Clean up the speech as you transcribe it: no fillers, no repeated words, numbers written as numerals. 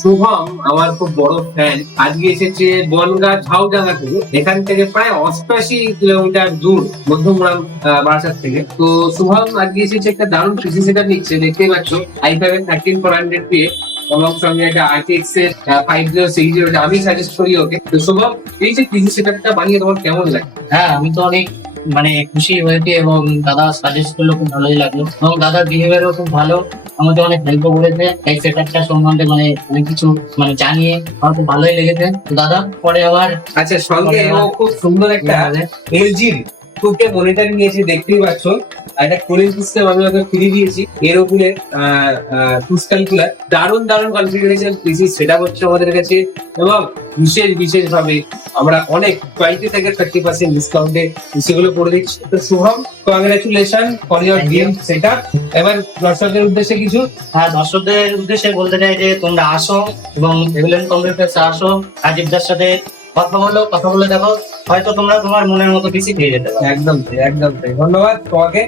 শুভম আমার খুব বড় ফ্যান। আজকে এসেছে বনগাঁ ঝাউডাঙ্গা থেকে, এখান থেকে প্রায় 88 কিলোমিটার দূর মধ্যমগ্রাম বারাসাত থেকে। তো শুভম আজকে এসেছে একটা দারুণ পিসি সেটআপ নিচ্ছে, দেখতেই পাচ্ছ i5 13 দিয়ে এবং সঙ্গে একটা RTX এর 5060, যেটা আমি সাজেস্ট করি ওকে। তো শুভম, এই যে পিসি সেটআপটা বানিয়ে তোমার কেমন লাগে? হ্যাঁ, আমি তো অনেক খুশি হয়েছি এবং দাদা সাজেস্ট করলো, খুব ভালোই লাগলো এবং দাদার বিহেভিয়ারও খুব ভালো। আমাকে অনেক হেল্প করেছে এই সেটআপটা সম্বন্ধে, অনেক কিছু জানিয়ে আমার খুব ভালোই লেগেছে। তো দাদা পরে আবার আচ্ছা, সঙ্গে ও খুব সুন্দর একটা এলজির 2K মনিটর নিয়েছি, দেখতেই পাচ্ছ। আর একটা কুলিং সিস্টেম আমি ওকে ফ্রি দিয়েছি, এর উপরে পুশ ক্যালকুলার। দারুণ দারুণ কনফিগারেশন পিসি সেটআপ হচ্ছে আমাদের কাছে, এবং বিশেষ ভাবে আমরা অনেক 20 থেকে 30% ডিসকাউন্টে পিসিগুলো করে দিচ্ছি। তো Shubham, congratulation for your game setup. এবার দর্শকদের উদ্দেশ্যে কিছু। হ্যাঁ, দর্শকদের উদ্দেশ্যে বলতে চাই যে তোমরা আসো এবং এগুলেন কম্পিউটার্সে আসো, রাজীবদার সাথে কথা বলে দেখো, হয়তো তোমরা তোমার মনের মতো পিসি পেয়ে যেতে পারো। একদম তাই, একদম তাই। ধন্যবাদ তোমাকে।